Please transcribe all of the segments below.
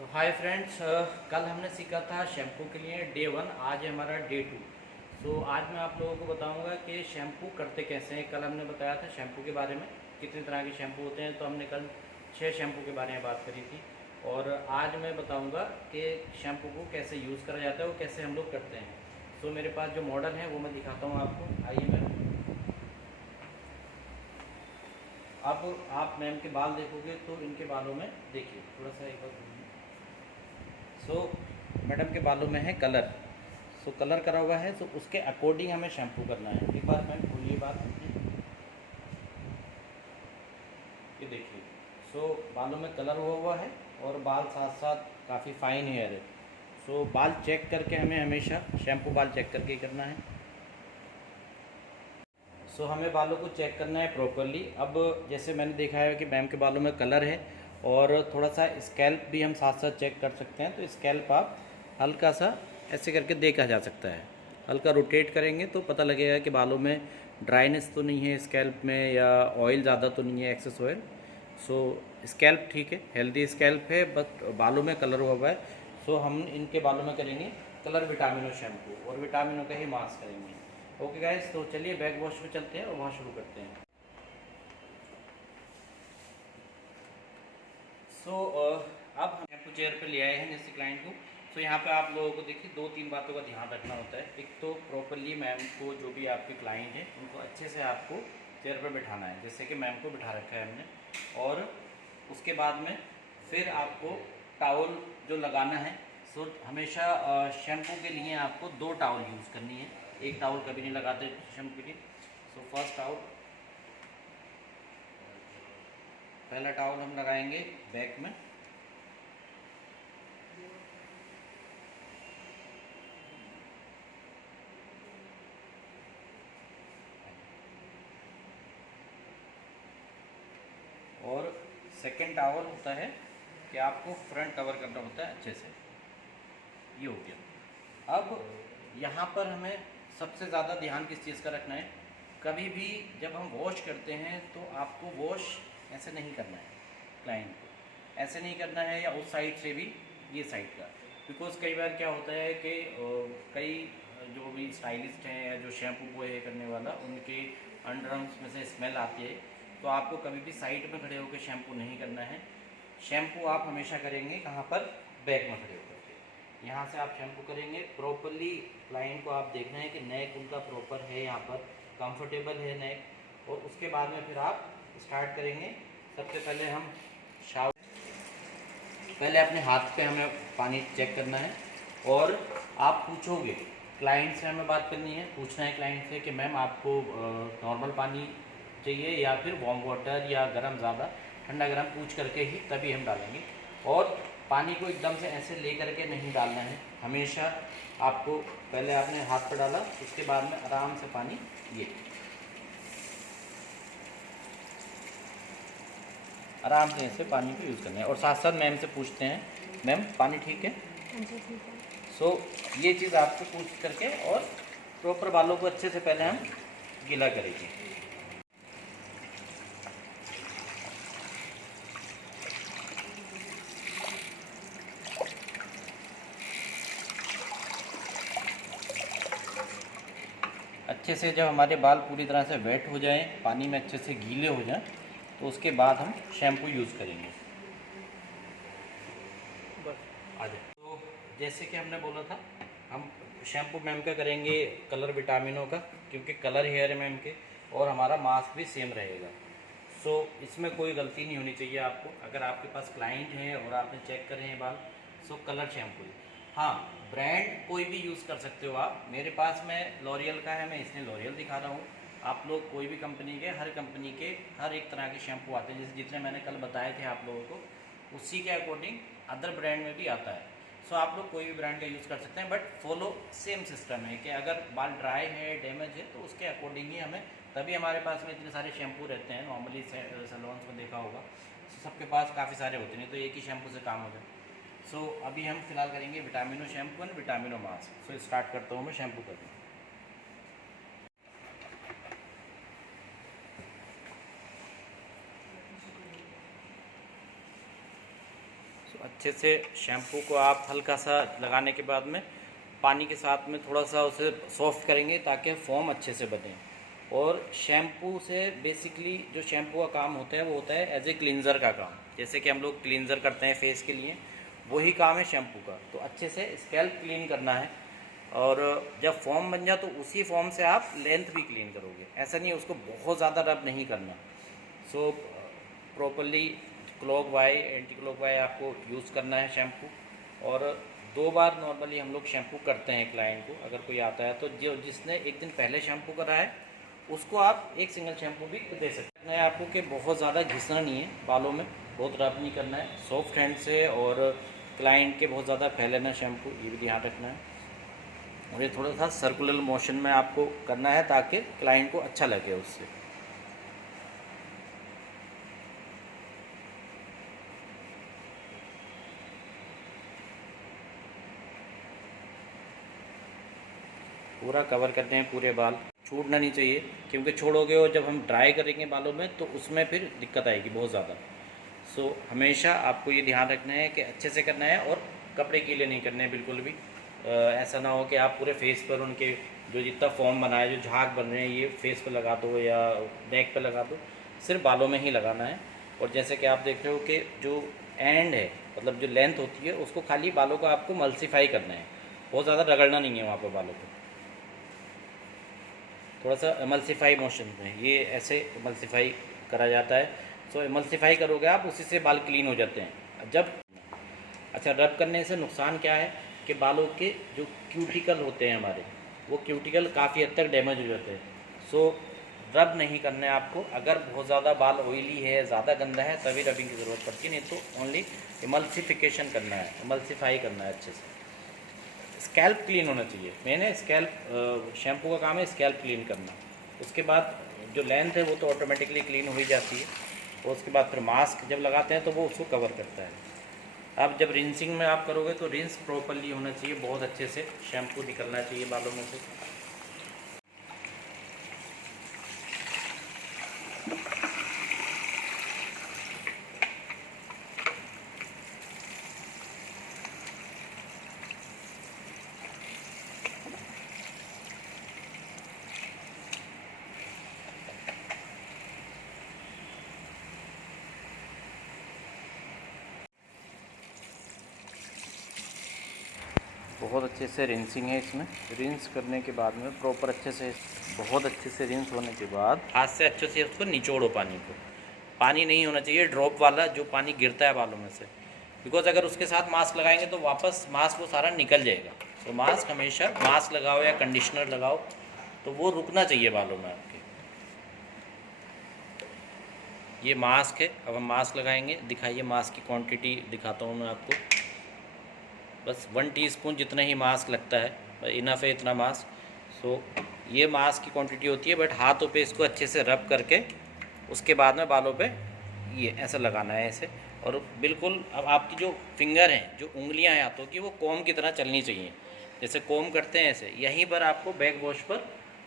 तो hi friends, कल हमने सीखा था शैम्पू के लिए डे 1। आज है हमारा डे 2। सो आज मैं आप लोगों को बताऊंगा कि शैम्पू करते कैसे हैं। कल हमने बताया था शैम्पू के बारे में, कितने तरह के शैम्पू होते हैं। तो हमने कल 6 शैम्पू के बारे में बात करी थी, और आज मैं बताऊंगा कि शैम्पू को कैसे यूज़ करा जाता है और कैसे हम लोग करते हैं। सो मेरे पास जो मॉडल है वो मैं दिखाता हूँ आपको। आइए मैम, अब आप मैम के बाल देखोगे तो इनके बालों में देखिए, थोड़ा सा एक बार सो मैडम के बालों में है कलर। सो कलर करा हुआ है, सो उसके अकॉर्डिंग हमें शैम्पू करना है। एक बार मैम खोलिए बात अपनी, ये देखिए। सो बालों में कलर हुआ है और बाल साथ साथ काफ़ी फाइन हेयर है। सो बाल चेक करके हमें हमेशा शैम्पू बाल चेक करके ही करना है। सो हमें बालों को चेक करना है प्रॉपरली। अब जैसे मैंने देखा है कि मैम के बालों में कलर है और थोड़ा सा स्कैल्प भी हम साथ साथ चेक कर सकते हैं। तो स्कैल्प आप हल्का सा ऐसे करके देखा जा सकता है। हल्का रोटेट करेंगे तो पता लगेगा कि बालों में ड्राइनेस तो नहीं है स्कैल्प में, या ऑयल ज़्यादा तो नहीं है, एक्सेस ऑयल। सो स्कैल्प ठीक है, हेल्दी स्कैल्प है, बट बालों में कलर हुआ है। सो हम इनके बालों में करेंगे कलर विटामिनो शैम्पू, और विटामिनो का ही मास्क करेंगे। ओके गाइस, तो चलिए बैक वॉश पे चलते हैं और वहाँ शुरू करते हैं। सो अब हम शैम्पू चेयर पे ले आए हैं जैसे क्लाइंट को। सो यहाँ पे आप लोगों को देखिए 2-3 बातों का ध्यान रखना होता है। एक तो प्रॉपरली मैम को, जो भी आपके क्लाइंट हैं उनको अच्छे से आपको चेयर पर बिठाना है, जैसे कि मैम को बिठा रखा है हमने। और उसके बाद में फिर आपको टावल जो लगाना है। सो हमेशा शैम्पू के लिए आपको 2 टावल यूज़ करनी है, एक टावल कभी नहीं लगाते शैम्पू के लिए। सो फर्स्ट टावल, पहला टावल हम लगाएंगे बैक में, और सेकेंड टावल होता है कि आपको फ्रंट कवर करना होता है अच्छे से। ये हो गया। अब यहाँ पर हमें सबसे ज़्यादा ध्यान किस चीज़ का रखना है। कभी भी जब हम वॉश करते हैं तो आपको वॉश ऐसे नहीं करना है, क्लाइंट को ऐसे नहीं करना है, या उस साइड से भी ये साइड का। बिकॉज कई बार क्या होता है कि कई जो भी स्टाइलिस्ट हैं या जो शैम्पू बॉय करने वाला, उनके अंडरआर्म्स में से स्मेल आती है। तो आपको कभी भी साइड में खड़े होकर शैम्पू नहीं करना है। शैम्पू आप हमेशा करेंगे कहाँ पर, बैक में खड़े होकर के। यहाँ से आप शैम्पू करेंगे प्रॉपरली। क्लाइंट को आप देखना है कि नेक उनका प्रॉपर है, यहाँ पर कंफर्टेबल है नेक। और उसके बाद में फिर आप स्टार्ट करेंगे। सबसे पहले हम शावर, पहले अपने हाथ पे हमें पानी चेक करना है। और आप पूछोगे, क्लाइंट से हमें बात करनी है, पूछना है क्लाइंट से कि मैम आपको नॉर्मल पानी चाहिए या फिर वार्म वाटर या गर्म, ज़्यादा ठंडा गर्म पूछ करके ही तभी हम डालेंगे। और पानी को एकदम से ऐसे ले करके नहीं डालना है। हमेशा आपको पहले आपने हाथ पर डाला, उसके बाद में आराम से पानी, ये आराम से ऐसे पानी को यूज़ करना है। और साथ साथ मैम से पूछते हैं, मैम पानी ठीक है। हाँ जी, ठीक है। सो ये चीज़ आपको पूछ करके, और प्रॉपर बालों को अच्छे से पहले हम गीला करेंगे। अच्छे से जब हमारे बाल पूरी तरह से वेट हो जाएं, पानी में अच्छे से गीले हो जाएं, तो उसके बाद हम शैम्पू यूज़ करेंगे। बस आ जाए। तो जैसे कि हमने बोला था, हम शैम्पू मैम का करेंगे कलर विटामिनों का, क्योंकि कलर हेयर है मैम के, और हमारा मास्क भी सेम रहेगा। सो इसमें कोई गलती नहीं होनी चाहिए आपको। अगर आपके पास क्लाइंट हैं और आपने चेक करे हैं बाल, सो कलर शैम्पू ही। हाँ, ब्रांड कोई भी यूज़ कर सकते हो आप। मेरे पास में लॉरियल का है, मैं इसलिए लॉरियल दिखा रहा हूँ। आप लोग कोई भी कंपनी के, हर कंपनी के हर एक तरह के शैम्पू आते हैं, जैसे जितने मैंने कल बताए थे आप लोगों को, उसी के अकॉर्डिंग अदर ब्रांड में भी आता है। सो आप लोग कोई भी ब्रांड का यूज़ कर सकते हैं, बट फॉलो सेम सिस्टम है कि अगर बाल ड्राई है, डैमेज है, तो उसके अकॉर्डिंग ही हमें, तभी हमारे पास में इतने सारे शैम्पू रहते हैं। नॉर्मली सैलून्स में देखा होगा, सबके पास काफ़ी सारे होते हैं, तो एक ही शैम्पू से काम हो जाए। सो अभी हम फिलहाल करेंगे Vitamino shampoo and Vitamino mask. So start करता हूँ मैं शैम्पू करना। सो अच्छे से शैम्पू को आप हल्का सा लगाने के बाद में पानी के साथ में थोड़ा सा उसे सॉफ्ट करेंगे ताकि फोम अच्छे से बने। और शैम्पू से बेसिकली जो शैम्पू का काम होता है वो होता है एज ए क्लींजर का काम। जैसे कि हम लोग क्लींजर करते हैं फेस के लिए, वही काम है शैम्पू का। तो अच्छे से स्कैल्प क्लीन करना है, और जब फॉर्म बन जाए तो उसी फॉर्म से आप लेंथ भी क्लीन करोगे। ऐसा नहीं है उसको बहुत ज़्यादा रब नहीं करना। सो प्रॉपरली क्लॉकवाइज एंटी क्लॉकवाइज आपको यूज़ करना है शैम्पू। और 2 बार नॉर्मली हम लोग शैम्पू करते हैं क्लाइंट को, अगर कोई आता है तो जो जिसने एक दिन पहले शैम्पू करा है उसको आप एक सिंगल शैम्पू भी दे सकते हैं। आपको कि बहुत ज़्यादा घिसना नहीं है बालों में, बहुत रब नहीं करना है, सॉफ्ट हैंड से। और क्लाइंट के बहुत ज़्यादा फैलेना शैम्पू, ये भी ध्यान रखना है। और ये थोड़ा सा सर्कुलर मोशन में आपको करना है ताकि क्लाइंट को अच्छा लगे उससे। पूरा कवर करते हैं पूरे बाल, छूटना नहीं चाहिए, क्योंकि छोड़ोगे और जब हम ड्राई करेंगे बालों में तो उसमें फिर दिक्कत आएगी बहुत ज़्यादा। सो हमेशा आपको ये ध्यान रखना है कि अच्छे से करना है और कपड़े गीले नहीं करने हैं बिल्कुल भी। ऐसा ना हो कि आप पूरे फेस पर उनके जो जितना फॉर्म बना है, जो झाग बन रहे हैं, ये फेस पर लगा दो या नेक पर लगा दो। सिर्फ बालों में ही लगाना है। और जैसे कि आप देख रहे हो कि जो एंड है, मतलब जो लेंथ होती है, उसको खाली बालों को आपको मल्सीफाई करना है, बहुत ज़्यादा रगड़ना नहीं है वहाँ पर बालों को। थोड़ा सा एमल्सीफाई मोशन में ये ऐसे एमल्सीफाई करा जाता है। सो एमल्सीफाई करोगे आप, उसी से बाल क्लीन हो जाते हैं। जब अच्छा, रब करने से नुकसान क्या है कि बालों के जो क्यूटिकल होते हैं हमारे, वो क्यूटिकल काफ़ी हद तक डैमेज हो जाते हैं। सो रब नहीं करना है आपको। अगर बहुत ज़्यादा बाल ऑयली है, ज़्यादा गंदा है, तभी रबिंग की ज़रूरत पड़ती है, नहीं तो ओनली एमल्सिफिकेशन करना है, एमल्सीफाई करना है अच्छे से। स्कैल्प क्लीन होना चाहिए, मैंने स्कैल्प शैम्पू का काम है स्कैल्प क्लीन करना। उसके बाद जो लेंथ है वो तो ऑटोमेटिकली क्लीन हो ही जाती है। और उसके बाद फिर मास्क जब लगाते हैं तो वो उसको कवर करता है। अब जब रिंसिंग में आप करोगे तो रिंस प्रॉपरली होना चाहिए, बहुत अच्छे से शैम्पू निकलना चाहिए बालों में से। बहुत अच्छे से रिंसिंग है इसमें। रिंस करने के बाद में प्रॉपर अच्छे से, बहुत अच्छे से रिंस होने के बाद हाथ से अच्छे से उसको निचोड़ो पानी को। पानी नहीं होना चाहिए ड्रॉप वाला जो पानी गिरता है बालों में से, बिकॉज अगर उसके साथ मास्क लगाएंगे तो वापस मास्क वो सारा निकल जाएगा। तो मास्क हमेशा, मास्क लगाओ या कंडीशनर लगाओ तो वो रुकना चाहिए बालों में आपके। ये मास्क है, अब हम मास्क लगाएंगे। दिखाइए मास्क की क्वांटिटी दिखाता हूँ मैं आपको। बस 1 टीस्पून जितना ही मास्क लगता है, इनफ है इतना मास्क। सो ये मास्क की क्वांटिटी होती है, बट हाथों पे इसको अच्छे से रब करके उसके बाद में बालों पे ये ऐसा लगाना है ऐसे। और बिल्कुल अब आपकी जो फिंगर हैं, जो उंगलियां हैं हाथों की, वो कोम की तरह चलनी चाहिए, जैसे कोम करते हैं ऐसे। यहीं पर आपको बैक वॉश पर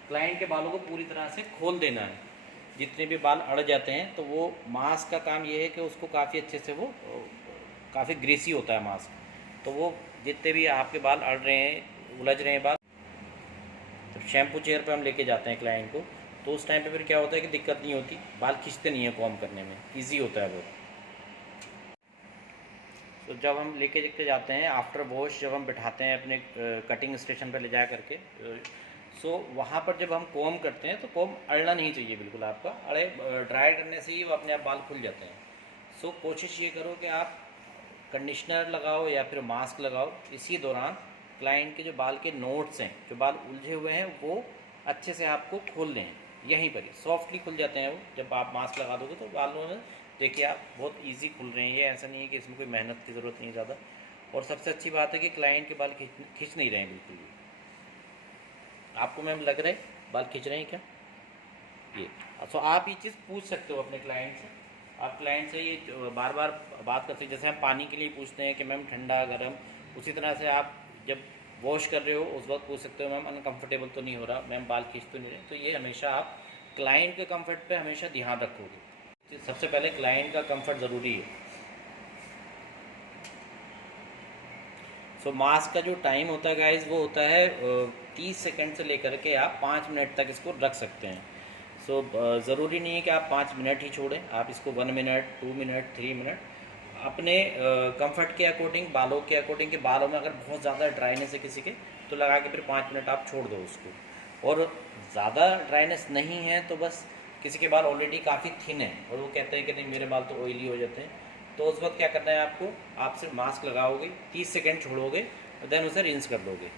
क्लाइंट के बालों को पूरी तरह से खोल देना है। जितने भी बाल अड़ जाते हैं तो वो मास्क का काम ये है कि उसको काफ़ी अच्छे से, वो काफ़ी ग्रीसी होता है मास्क, तो वो जितने भी आपके बाल अड़ रहे हैं, उलझ रहे हैं बाल, तो शैम्पू चेयर पे हम लेके जाते हैं क्लाइंट को, तो उस टाइम पे फिर क्या होता है कि दिक्कत नहीं होती, बाल खींचते नहीं है, कॉम करने में ईजी होता है बहुत। तो जब हम लेके जाते हैं आफ्टर वॉश, जब हम बिठाते हैं अपने कटिंग स्टेशन पर ले जा करके, सो वहाँ पर जब हम कॉम करते हैं तो कॉम अड़ना नहीं चाहिए बिल्कुल आपका। अड़े ड्राई करने से ही वो अपने आप बाल खुल जाते हैं। सो कोशिश ये करो कि आप कंडीशनर लगाओ या फिर मास्क लगाओ, इसी दौरान क्लाइंट के जो बाल के नोट्स हैं, जो बाल उलझे हुए हैं, वो अच्छे से आपको खोल दें। यहीं पर ही सॉफ्टली खुल जाते हैं वो, जब आप मास्क लगा दोगे तो बालों में देखिए आप बहुत इजी खुल रहे हैं। ये ऐसा नहीं है कि इसमें कोई मेहनत की ज़रूरत नहीं ज़्यादा। और सबसे अच्छी बात है कि क्लाइंट के बाल खींच नहीं रहे हैं बिल्कुल भी। आपको मैम लग रहा है बाल खींच रहे हैं क्या? ये तो आप ये चीज़ पूछ सकते हो अपने क्लाइंट से। आप क्लाइंट से ये बार बार बात कर सकते, जैसे हम पानी के लिए पूछते हैं कि मैम ठंडा गर्म, उसी तरह से आप जब वॉश कर रहे हो उस वक्त पूछ सकते हो मैम अनकंफर्टेबल तो नहीं हो रहा, मैम बाल खींच तो नहीं रहे। तो ये हमेशा आप क्लाइंट के कंफर्ट पे हमेशा ध्यान रखोगे। सबसे पहले क्लाइंट का कंफर्ट ज़रूरी है। सो मास्क का जो टाइम होता है गाइज वो होता है 30 सेकंड से लेकर के आप 5 मिनट तक इसको रख सकते हैं। सो ज़रूरी नहीं है कि आप 5 मिनट ही छोड़ें, आप इसको 1 मिनट, 2 मिनट, 3 मिनट अपने कंफर्ट के अकॉर्डिंग, बालों के अकॉर्डिंग, के बालों में अगर बहुत ज़्यादा ड्राइनेस है किसी के तो लगा के फिर 5 मिनट आप छोड़ दो उसको। और ज़्यादा ड्राइनेस नहीं है तो बस किसी के बाल ऑलरेडी काफ़ी थिन है और वो कहते हैं कि नहीं मेरे बाल तो ऑयली हो जाते हैं, तो उस वक्त क्या करना है आपको, आप सिर्फ मास्क लगाओगे, 30 सेकेंड छोड़ोगे और देन उसे रिंस कर लोगे।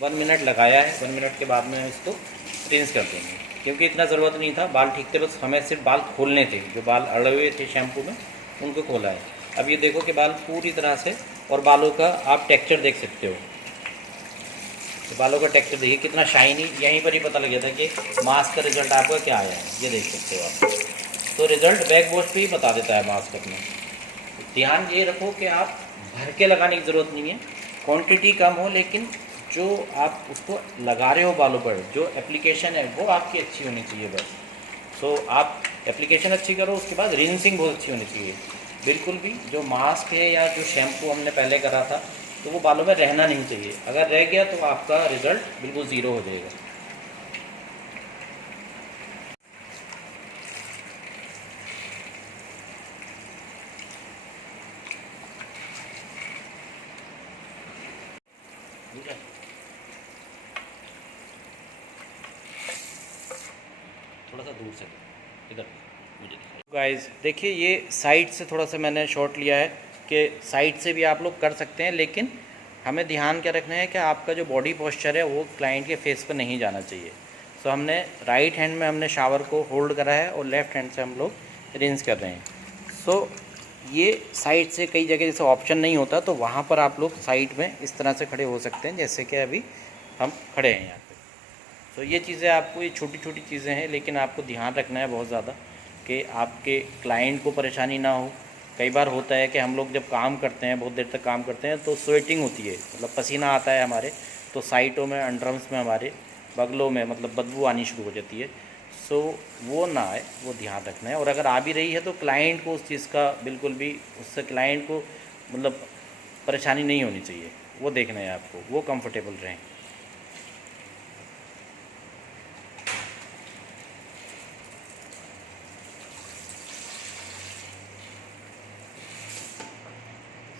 1 मिनट लगाया है, 1 मिनट के बाद में इसको रिंस कर देंगे क्योंकि इतना ज़रूरत नहीं था, बाल ठीक थे, बस हमें सिर्फ बाल खोलने थे, जो बाल अड़े हुए थे शैम्पू में उनको खोला है। अब ये देखो कि बाल पूरी तरह से, और बालों का आप टेक्सचर देख सकते हो, तो बालों का टेक्सचर देखिए कितना शाइनी, यहीं पर ही पता लग गया था कि मास्क का रिजल्ट आपका क्या आया है, ये देख सकते हो आप। तो रिजल्ट बैक वॉश पे ही बता देता है मास्क अपना। ध्यान ये रखो कि आप भर के लगाने की ज़रूरत नहीं है, क्वांटिटी कम हो, लेकिन जो आप उसको लगा रहे हो बालों पर, जो एप्लीकेशन है वो आपकी अच्छी होनी चाहिए बस। सो आप एप्लीकेशन अच्छी करो, उसके बाद रिंसिंग बहुत अच्छी होनी चाहिए। बिल्कुल भी जो मास्क है या जो शैम्पू हमने पहले करा था तो वो बालों में रहना नहीं चाहिए, अगर रह गया तो आपका रिज़ल्ट बिल्कुल ज़ीरो हो जाएगा। ठीक है, थोड़ा सा दूर से इधर मुझे गाइस देखिए, ये साइड से थोड़ा सा मैंने शॉट लिया है कि साइड से भी आप लोग कर सकते हैं, लेकिन हमें ध्यान क्या रखना है कि आपका जो बॉडी पोस्चर है वो क्लाइंट के फेस पर नहीं जाना चाहिए। सो हमने राइट हैंड में हमने शावर को होल्ड करा है और लेफ़्ट हैंड से हम लोग रिंस कर रहे हैं। सो ये साइड से कई जगह जैसे ऑप्शन नहीं होता तो वहाँ पर आप लोग साइड में इस तरह से खड़े हो सकते हैं, जैसे कि अभी हम खड़े हैं यहाँ पे। सो ये चीज़ें आपको, ये छोटी छोटी चीज़ें हैं, लेकिन आपको ध्यान रखना है बहुत ज़्यादा कि आपके क्लाइंट को परेशानी ना हो। कई बार होता है कि हम लोग जब काम करते हैं, बहुत देर तक काम करते हैं, तो स्वेटिंग होती है, मतलब पसीना आता है हमारे, तो साइटों में, अंडरम्स में, हमारे बगलों में मतलब बदबू आनी शुरू हो जाती है। सो वो ना आए, वो ध्यान रखना है। और अगर आ भी रही है तो क्लाइंट को उस चीज़ का बिल्कुल भी, उससे क्लाइंट को मतलब परेशानी नहीं होनी चाहिए, वो देखना है आपको, वो कंफर्टेबल रहें।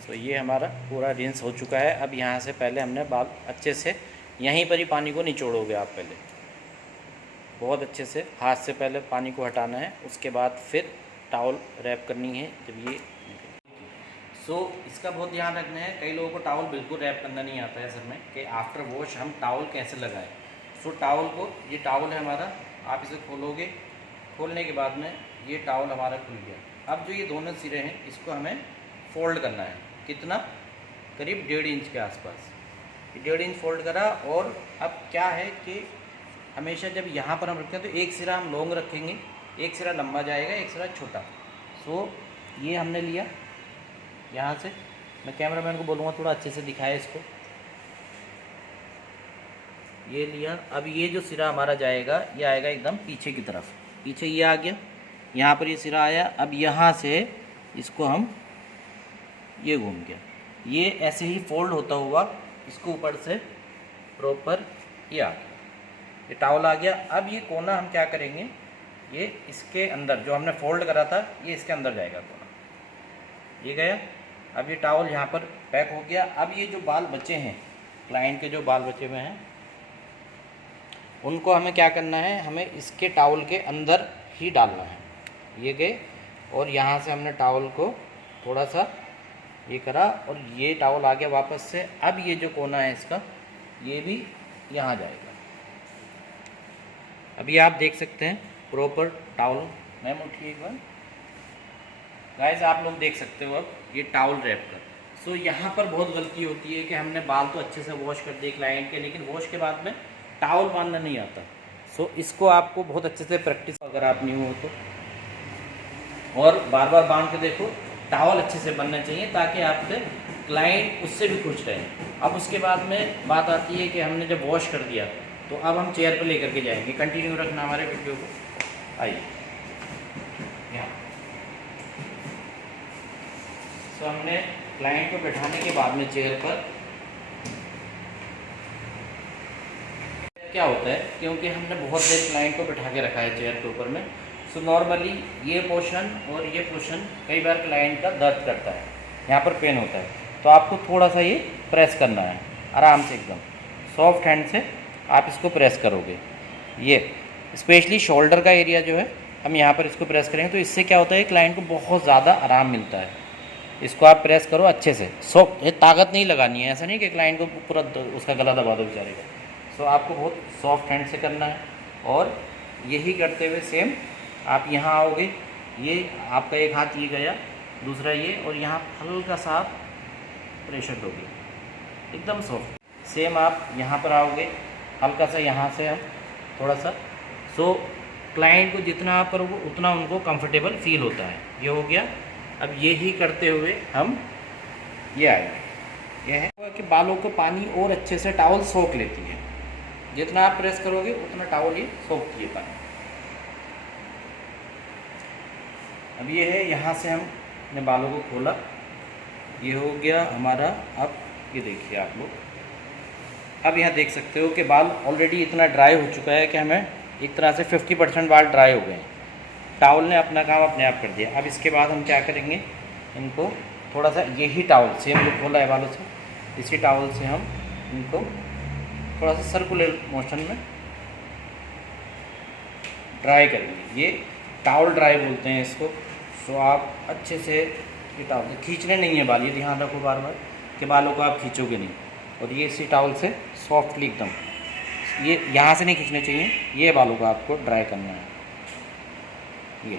तो ये हमारा पूरा रिंस हो चुका है। अब यहाँ से पहले हमने बाल अच्छे से, यहीं पर ही पानी को निचोड़ोगे आप, पहले बहुत अच्छे से हाथ से पहले पानी को हटाना है, उसके बाद फिर टॉवल रैप करनी है जब ये। सो इसका बहुत ध्यान रखना है, कई लोगों को टॉवल बिल्कुल रैप करना नहीं आता है असल में, कि आफ्टर वॉश हम टॉवल कैसे लगाएं। सो टॉवल को, ये टॉवल है हमारा, आप इसे खोलोगे, खोलने के बाद में ये टॉवल हमारा खुल गया। अब जो ये दोनों सिरे हैं इसको हमें फोल्ड करना है, कितना, करीब 1.5 इंच के आसपास, 1.5 इंच फोल्ड करा। और अब क्या है कि हमेशा जब यहाँ पर हम रखते हैं तो एक सिरा हम लॉन्ग रखेंगे, एक सिरा लंबा जाएगा, एक सिरा छोटा। सो ये हमने लिया यहाँ से, मैं कैमरामैन को बोलूँगा थोड़ा अच्छे से दिखाए इसको, ये लिया। अब ये जो सिरा हमारा जाएगा ये आएगा एकदम पीछे की तरफ, पीछे ये आ गया, यहाँ पर ये सिरा आया। अब यहाँ से इसको हम, ये घूम गया, ये ऐसे ही फोल्ड होता हुआ इसको ऊपर से प्रॉपर ये आ गया, ये टॉवल आ गया। अब ये कोना हम क्या करेंगे, ये इसके अंदर जो हमने फोल्ड करा था ये इसके अंदर जाएगा कोना, ये गया। अब ये टॉवल यहाँ पर पैक हो गया। अब ये जो बाल बचे हैं, क्लाइंट के जो बाल बचे हुए हैं, उनको हमें क्या करना है, हमें इसके टॉवल के अंदर ही डालना है। ये गए और यहाँ से हमने टॉवल को थोड़ा सा ये करा और ये टॉवल आ गया वापस से। अब ये जो कोना है इसका, ये भी यहाँ जाएगा। अभी आप देख सकते हैं प्रॉपर टॉवल, मैम उठिए एक बार गाइस, आप लोग देख सकते हो अब ये टॉवल रैप कर। सो यहाँ पर बहुत गलती होती है कि हमने बाल तो अच्छे से वॉश कर दिए क्लाइंट के, लेकिन वॉश के बाद में टॉवल बांधना नहीं आता। सो इसको आपको बहुत अच्छे से प्रैक्टिस, अगर आप न्यू हो तो, और बार बार बांध के देखो, टॉवल अच्छे से बनना चाहिए ताकि आपसे क्लाइंट उससे भी खुश रहे। अब उसके बाद में बात आती है कि हमने जब वॉश कर दिया तो अब हम चेयर पर लेकर के जाएंगे। कंटिन्यू रखना हमारे वीडियो को, आइए। सो हमने क्लाइंट को बैठाने के बाद में चेयर पर क्या होता है, क्योंकि हमने बहुत देर क्लाइंट को बैठा के रखा है चेयर के ऊपर में, सो नॉर्मली ये पोर्शन और ये पोर्शन कई बार क्लाइंट का दर्द करता है, यहाँ पर पेन होता है। तो आपको थोड़ा सा ये प्रेस करना है आराम से, एकदम सॉफ्ट हैंड से आप इसको प्रेस करोगे। ये स्पेशली शोल्डर का एरिया जो है हम यहाँ पर इसको प्रेस करेंगे, तो इससे क्या होता है क्लाइंट को बहुत ज़्यादा आराम मिलता है। इसको आप प्रेस करो अच्छे से, सॉफ्ट, ये ताकत नहीं लगानी है, ऐसा नहीं कि क्लाइंट को पूरा उसका गला दबा दो बेचारे का। सो आपको बहुत सॉफ्ट हैंड से करना है। और यही करते हुए सेम आप यहाँ आओगे, ये आपका एक हाथ ये गया, दूसरा ये, और यहाँ हल्का सा आप प्रेशर दोगे, एकदम सॉफ्ट। सेम आप यहाँ पर आओगे, हल्का सा यहाँ से हम थोड़ा सा, सो क्लाइंट को जितना आप करोगे उतना उनको कंफर्टेबल फील होता है। ये हो गया। अब ये ही करते हुए हम ये आएंगे, यह है कि बालों को पानी और अच्छे से टॉवल सोख लेती है, जितना आप प्रेस करोगे उतना टॉवल ये सोखती है पानी। अब ये है, यहाँ से हम अपने बालों को खोला, ये हो गया हमारा। अब ये देखिए आप लोग, अब यहाँ देख सकते हो कि बाल ऑलरेडी इतना ड्राई हो चुका है कि हमें एक तरह से 50% बाल ड्राई हो गए हैं। टॉवल ने अपना काम अपने आप कर दिया। अब इसके बाद हम क्या करेंगे, इनको थोड़ा सा यही टॉवल सेम जो खोला है बालों से, इसी टॉवल से हम इनको थोड़ा सा सर्कुलर मोशन में ड्राई करेंगे। ये टॉवल ड्राई बोलते हैं इसको। सो आप अच्छे से ये टॉवल से खींचने नहीं है बाल, ये ध्यान रखो बार बार कि बालों को आप खींचोगे नहीं। और ये इसी टॉवल से सॉफ्टली एकदम, ये यहाँ से नहीं खींचने चाहिए, ये बालों को आपको ड्राई करना है। ये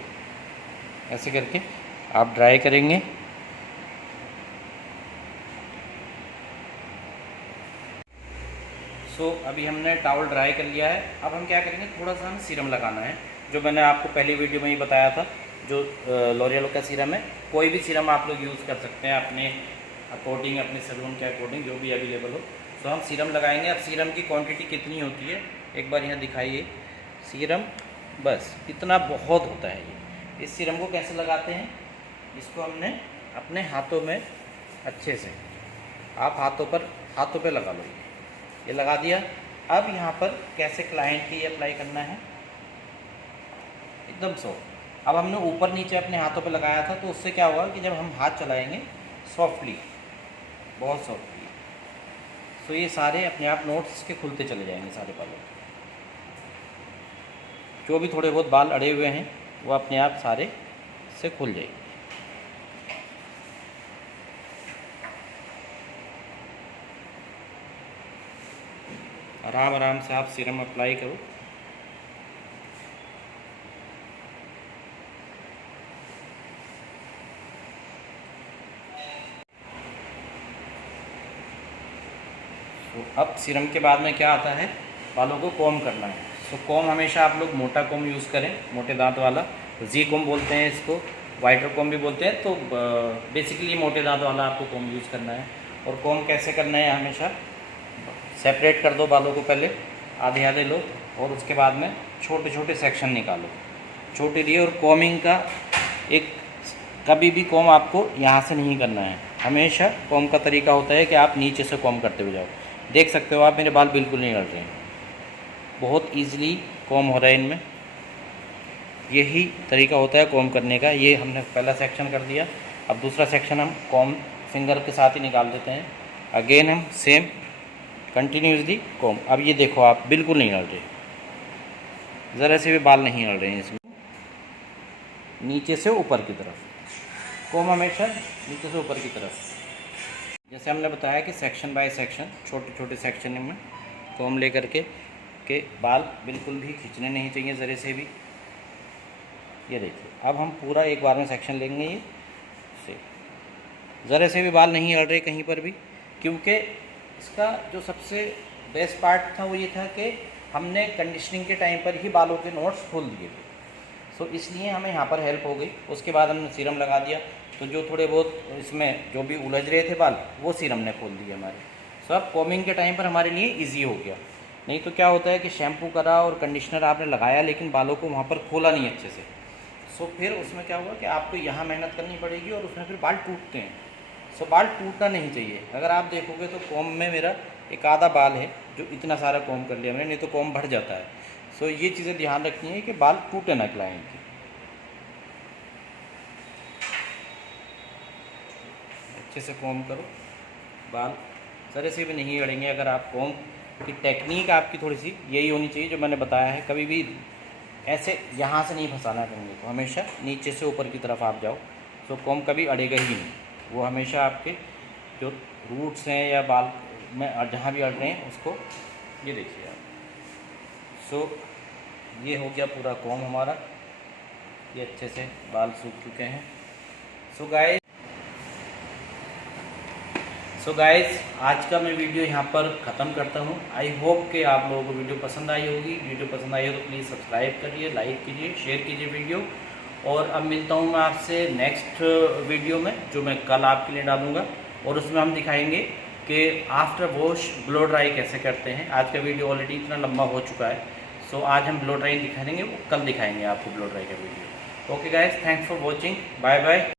ऐसे करके आप ड्राई करेंगे। सो अभी हमने टॉवल ड्राई कर लिया है। अब हम क्या करेंगे, थोड़ा सा हमें सीरम लगाना है, जो मैंने आपको पहली वीडियो में ही बताया था, जो लॉरियल का सीरम है। कोई भी सीरम आप लोग यूज़ कर सकते हैं अपने अकॉर्डिंग, अपने सैलून के अकॉर्डिंग, जो भी अवेलेबल हो। सो हम सीरम लगाएंगे। अब सीरम की क्वांटिटी कितनी होती है एक बार यहाँ दिखाइए। सीरम बस इतना बहुत होता है। ये इस सीरम को कैसे लगाते हैं, इसको हमने अपने हाथों में अच्छे से, आप हाथों पे लगा लो। ये लगा दिया। अब यहाँ पर कैसे क्लाइंट के ये अप्लाई करना है, एकदम सॉफ्ट। अब हमने ऊपर नीचे अपने हाथों पे लगाया था, तो उससे क्या होगा कि जब हम हाथ चलाएंगे सॉफ्टली, बहुत सॉफ्टली, सो ये सारे अपने आप नोट्स के खुलते चले जाएंगे सारे बालों। जो भी थोड़े बहुत बाल अड़े हुए हैं वो अपने आप सारे से खुल जाएंगे। आराम आराम से आप सीरम अप्लाई करो। तो अब सीरम के बाद में क्या आता है, बालों को कॉम करना है। तो कॉम हमेशा आप लोग मोटा कॉम यूज़ करें, मोटे दांत वाला, जी कॉम बोलते हैं इसको, वाइटर कॉम भी बोलते हैं। तो बेसिकली मोटे दांत वाला आपको कॉम यूज़ करना है। और कॉम कैसे करना है, हमेशा सेपरेट कर दो बालों को, पहले आधे आधे लो, और उसके बाद में छोटे छोटे सेक्शन निकालो, छोटे लिए। और कॉमिंग का एक, कभी भी कॉम आपको यहाँ से नहीं करना है। हमेशा कॉम का तरीका होता है कि आप नीचे से कॉम करते हुए जाओ। देख सकते हो आप, मेरे बाल बिल्कुल नहीं अड़ रहे हैं, बहुत ईजिली कॉम हो रहा है इनमें। यही तरीका होता है कॉम करने का। ये हमने पहला सेक्शन कर दिया। अब दूसरा सेक्शन हम कॉम फिंगर के साथ ही निकाल देते हैं। अगेन हम सेम कंटिन्यूसली कॉम। अब ये देखो आप, बिल्कुल नहीं अड़ रहे, ज़रा से भी बाल नहीं अड़ रहे हैं इसमें। नीचे से ऊपर की तरफ कॉम, हमेशा नीचे से ऊपर की तरफ। जैसे हमने बताया कि सेक्शन बाय सेक्शन, छोटे छोटे सेक्शन में कॉम ले करके के बाल बिल्कुल भी खींचने नहीं चाहिए ज़रे से भी। ये देखिए, अब हम पूरा एक बार में सेक्शन लेंगे। ये से ज़रे से भी बाल नहीं अड़ रहे कहीं पर भी, क्योंकि इसका जो सबसे बेस्ट पार्ट था वो ये था कि हमने कंडीशनिंग के टाइम पर ही बालों के नोट्स खोल दिए थे। सो इसलिए हमें यहाँ पर हेल्प हो गई। उसके बाद हमने सीरम लगा दिया, तो जो थोड़े बहुत इसमें जो भी उलझ रहे थे बाल, वो सीरम ने खोल दिए हमारे। सो अब कॉमिंग के टाइम पर हमारे लिए ईजी हो गया। नहीं तो क्या होता है कि शैम्पू करा और कंडीशनर आपने लगाया, लेकिन बालों को वहाँ पर खोला नहीं अच्छे से। सो फिर उसमें क्या हुआ कि आपको यहाँ मेहनत करनी पड़ेगी, और उसमें फिर बाल टूटते हैं। सो बाल टूटना नहीं चाहिए। अगर आप देखोगे तो कॉम में मेरा एक आधा बाल है जो इतना सारा कॉम कर लिया मैंने, नहीं तो कॉम बढ़ जाता है। सो ये चीज़ें ध्यान रखनी है कि बाल टूटे ना क्लाइंट की। अच्छे से कॉम करो, बाल जरे से भी नहीं अड़ेंगे। अगर आप कॉम की टेक्निक आपकी थोड़ी सी यही होनी चाहिए जो मैंने बताया है, कभी भी ऐसे यहाँ से नहीं फंसाना कंघी को, हमेशा नीचे से ऊपर की तरफ आप जाओ। तो कॉम कभी अड़ेगा ही नहीं, वो हमेशा आपके जो रूट्स हैं या बाल में जहाँ भी अड़ रहे हैं उसको, ये देखिए आप। सो ये हो गया पूरा कॉम हमारा, ये अच्छे से बाल सूख चुके हैं। सो गाइस आज का मैं वीडियो यहाँ पर ख़त्म करता हूँ। आई होप कि आप लोगों को वीडियो पसंद आई होगी। वीडियो पसंद आई हो तो प्लीज़ सब्सक्राइब करिए, लाइक कीजिए, शेयर कीजिए वीडियो। और अब मिलता हूँ मैं आपसे नेक्स्ट वीडियो में जो मैं कल आपके लिए डालूँगा, और उसमें हम दिखाएंगे कि आफ्टर वॉश ब्लो ड्राई कैसे करते हैं। आज का वीडियो ऑलरेडी इतना लंबा हो चुका है, सो आज हम ब्लो ड्राई दिखाएंगे, वो कल दिखाएंगे आपको ब्लो ड्राई का video. Okay guys, thanks for watching, bye bye.